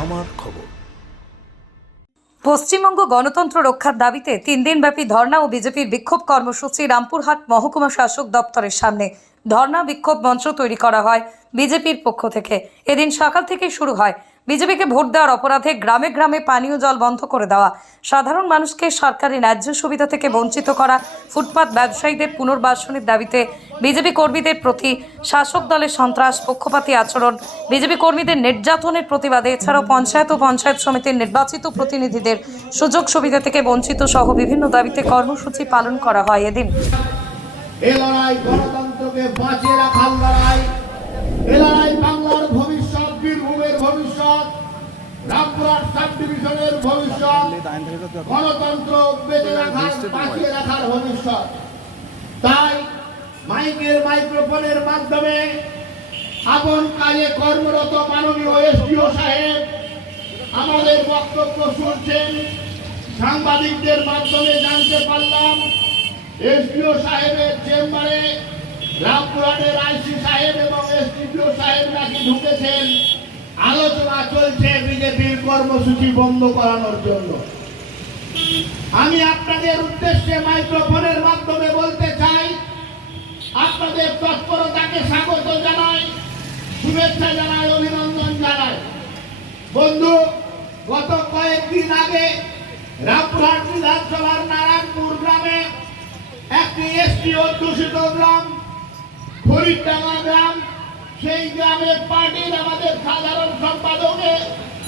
আমার খবর। পশ্চিমবঙ্গ গণতন্ত্র রক্ষার দাবিতে তিন দিনব্যাপী ধর্ণা ও বিজেপির বিক্ষোভ কর্মসূচি রামপুরহাট মহকুমা শাসক দপ্তরের সামনে। ধর্ণা বিক্ষোভ মঞ্চ তৈরি করা হয় বিজেপির পক্ষ থেকে। এদিন সকাল থেকে শুরু হয় বিজেপিকে ভোট দেওয়ার অপরাধে গ্রামে গ্রামে পানীয় জল বন্ধ করে দেওয়া। সাধারণ মানুষকে সরকারি ন্যায্য সুবিধা থেকে বঞ্চিত করা, ফুটপাত ব্যবসায়ীদের পুনর্বাসনের দাবিতে বিজেপি কর্মীদের প্রতি শাসক দলের সন্ত্রাস, পক্ষপাতী আচরণ। বিজেপি কর্মীদের নির্যাতনের প্রতিবাদে এছাড়াও পঞ্চায়েত ও পঞ্চায়েত সমিতির নির্বাচিত প্রতিনিধিদের সুযোগ সুবিধা থেকে বঞ্চিত সহ বিভিন্ন দাবিতে কর্মসূচি পালন করা হয় এদিন। এ লড়াই গণতন্ত্রকে বাঁচিয়ে রাখার লড়াই, এ লড়াই বাংলার ভবিষ্যৎ বীরভূমের ভবিষ্যৎ রামপুরহাট সাব ডিভিশনের ভবিষ্যৎ গণতন্ত্র বেঁচে রাখার বাঁচিয়ে রাখার ভবিষ্যৎ। তাই মাইকের মাইক্রোফোনের মাধ্যমে আপন কাজে কর্মরত মাননীয় এসডিও সাহেব আমাদের বক্তব্য শুনছেন। সাংবাদিকদের মাধ্যমে জানতে পারলাম এসডিও সাহেবের চেম্বারে রামপুরহাটের আইসি সাহেব এবং এসডিও সাহেব নাকি ঢুকেছেন। আলোচনা চলছে বিজেপির কর্মসূচি বন্ধ করানোর জন্য। আমি আপনাদের উদ্দেশ্যে মাইক্রোফোনের মাধ্যমে বলতে চাই, আপনাদের তৎপরতাকে স্বাগত জানাই, শুভেচ্ছা জানাই, অভিনন্দন জানাই। বন্ধু, গত কয়েকদিন আগে রামপুরহাট বিধানসভার নারায়ণপুর গ্রামে একটি এসটি অধ্যুষিত গ্রাম, ফরিদডাঙ্গা গ্রাম সেই গ্রামের পার্টির আমাদের সাধারণ সম্পাদকে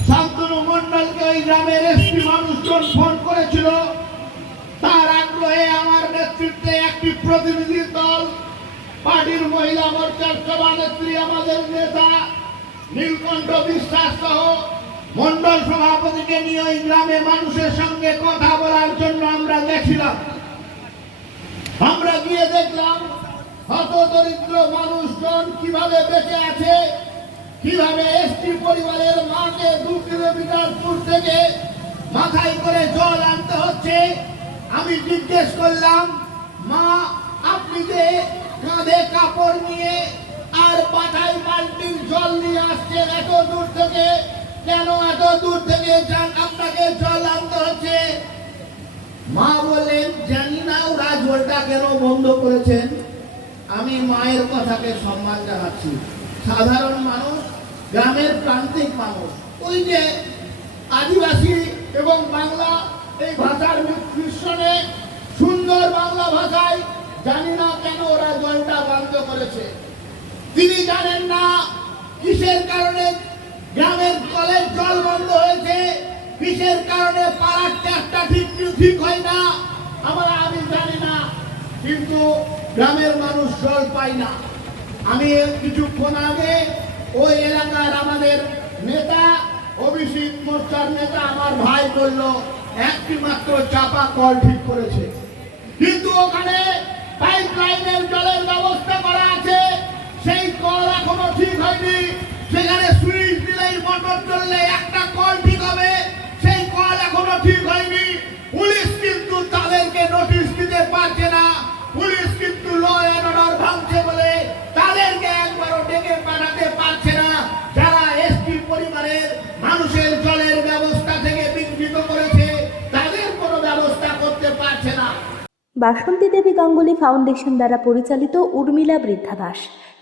শান্তনু মন্ডলকে ওই গ্রামের এসপি মানুষজন ফোন করেছিল। তার আগ্রহে আমার নেতৃত্বে একটি প্রতিনিধি দল, পার্টির মহিলা মোর্চার সভানেত্রী আমাদের নেতা নীলকণ্ঠ বিশ্বাস সহ মন্ডল সভাপতিকে নিয়ে ওই গ্রামে মানুষের সঙ্গে কথা বলার জন্য আমরা গেছিলাম। আমরা গিয়ে দেখলাম হত দরিদ্র মানুষজন কীভাবে বেঁচে আছে? কীভাবে এসটি পরিবারের মাকে দু কিলোমিটার দূর থেকে মাথায় করে জল আনতে হচ্ছে? আমি জিজ্ঞেস করলাম, মা, আপনি যে কাঁধে কাপড় নিয়ে আর পাঠাই বালতির জল নিয়ে আসছেন এত দূর থেকে, কেন এত দূর থেকে যান আপনাকে জল আনতে হচ্ছে? মা বললেন, জানি না, ওরা জলটা কেন বন্ধ করেছেন? আমি মায়ের কথাকে সম্মান জানাচ্ছি। সাধারণ মানুষ, গ্রামের প্রান্তিক মানুষ, ওই যে আদিবাসী এবং বাংলা এই ভাষার মিশ্রণে সুন্দর বাংলা ভাষায় জানি না কেন ওরা জলটা বন্ধ করেছে। তিনি জানেন না কিসের কারণে গ্রামের কলের জল বন্ধ হয়েছে, কিসের কারণে পাড়ার ট্যাপটা ঠিক ঠিক হয় না, আমরা আমি জানি না। কিন্তু গ্রামের মানুষ জল পায় না। আমি কিছুক্ষণ আগে ওই এলাকার আমাদের নেতা, অভিষেক মোর্চার নেতা আমার ভাই বলল, একটি মাত্র চাপা কল ঠিক করেছে। কিন্তু ওখানে পাইপ লাইনের জলের ব্যবস্থা করা আছে। সেই কল এখনও ঠিক হয়নি। সেখানে সুইচ দিলেই মোটর চললে মানুষের জলের ব্যবস্থা থেকে বিঘ্নিত করেছে, তাদের কোনো ব্যবস্থা করতে পারছে না। বাসন্তী দেবী গাঙ্গুলি ফাউন্ডেশন দ্বারা পরিচালিত উর্মিলা বৃদ্ধাবাস।